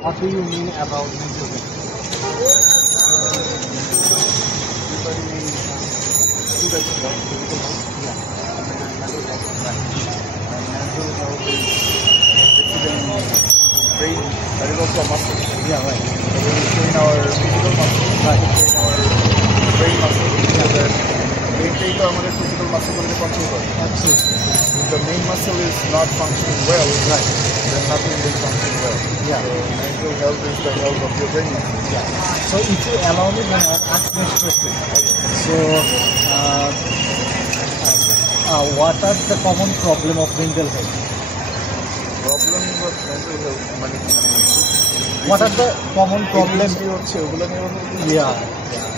What do you mean about mental health? Mental health is basically brain, that is also a muscle. Yeah, right. So we train our physical muscle, Right. train our brain muscle, so that brain to our physical muscle will control করে. Absolutely. If the main muscle is not functioning well, Right. then nothing will function well. Yeah. So mental health is the health of your brain muscle. Yeah. So if you allow me, then I'll ask next question. So, what are the common problem of mental health? Problem of mental health মানে What are the common problem? কি হচ্ছে ওগুলো নিয়ে Yeah.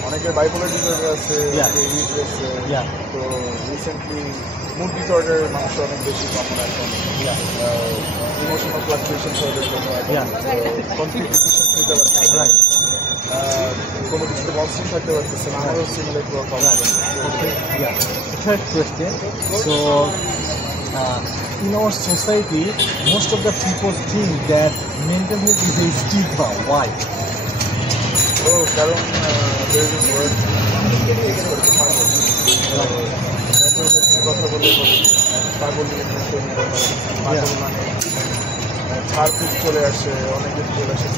অনেকের bipolar disorder আছে, Yeah. ADHD আছে। Yeah. তো recently mood disorder মানুষ অনেক বেশি কমন এখন। Yeah. ইমোশনাল ফ্লাকচুয়েশন ওদের জন্য Yeah. কনফ্লিক্ট ডিসিশন নিতে পারছে না। Right. কোনো কিছুতে কনসেন্ট থাকতে পারতেছে না। আমারও similar problem. Okay. Yeah. Third question. So, in our society, most of the people think that mental health is a stigma. Why? তো কারণ there is a word কথা বলে পাগল পাগল মানে ঝাড়ফুঁক চলে আসে, অনেক কিছু চলে আসে।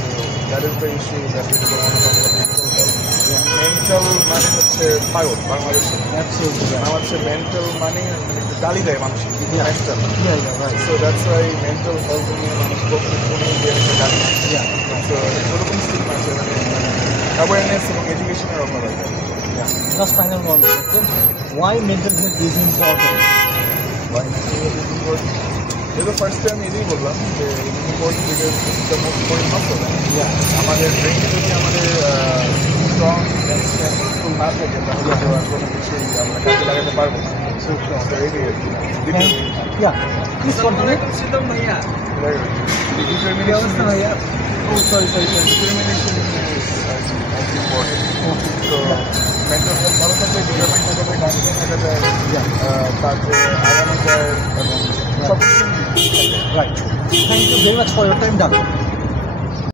That is the issue that is the mental মানে হচ্ছে পাগল বাংলাদেশে। বাংলাদেশে মেন্টাল মানে গালি দেয় মানুষকে mental. So that's why mental health নিয়ে মানুষ শুনে দিয়ে গালি। তো এরকম স্টিগমা আছে, মানে অ্যাওয়ারনেস এবং এডুকেশনের অভাব আছে। Just final one question. Why mental health is important? এটা ফার্স্ট টাইম এটাই বললাম যে important because the most important muscle. আমাদের ব্রেইনে যদি আমাদের স্ট্রং ফুল না থাকে তাহলে তো আর কোনো কিছুই আমরা কাজে লাগাতে পারবো না। তো এটাই আর কি। Yeah. Please continue. Determination. Oh, sorry. Determination is important. So mental health ভালো থাকলে ডিটারমাইন্ড থাকা যায়, কনফিডেন্ট থাকা যায়, তারপরে আগানো যায় এবং সব কিছু। Right. Thank you very much for your time, Doctor.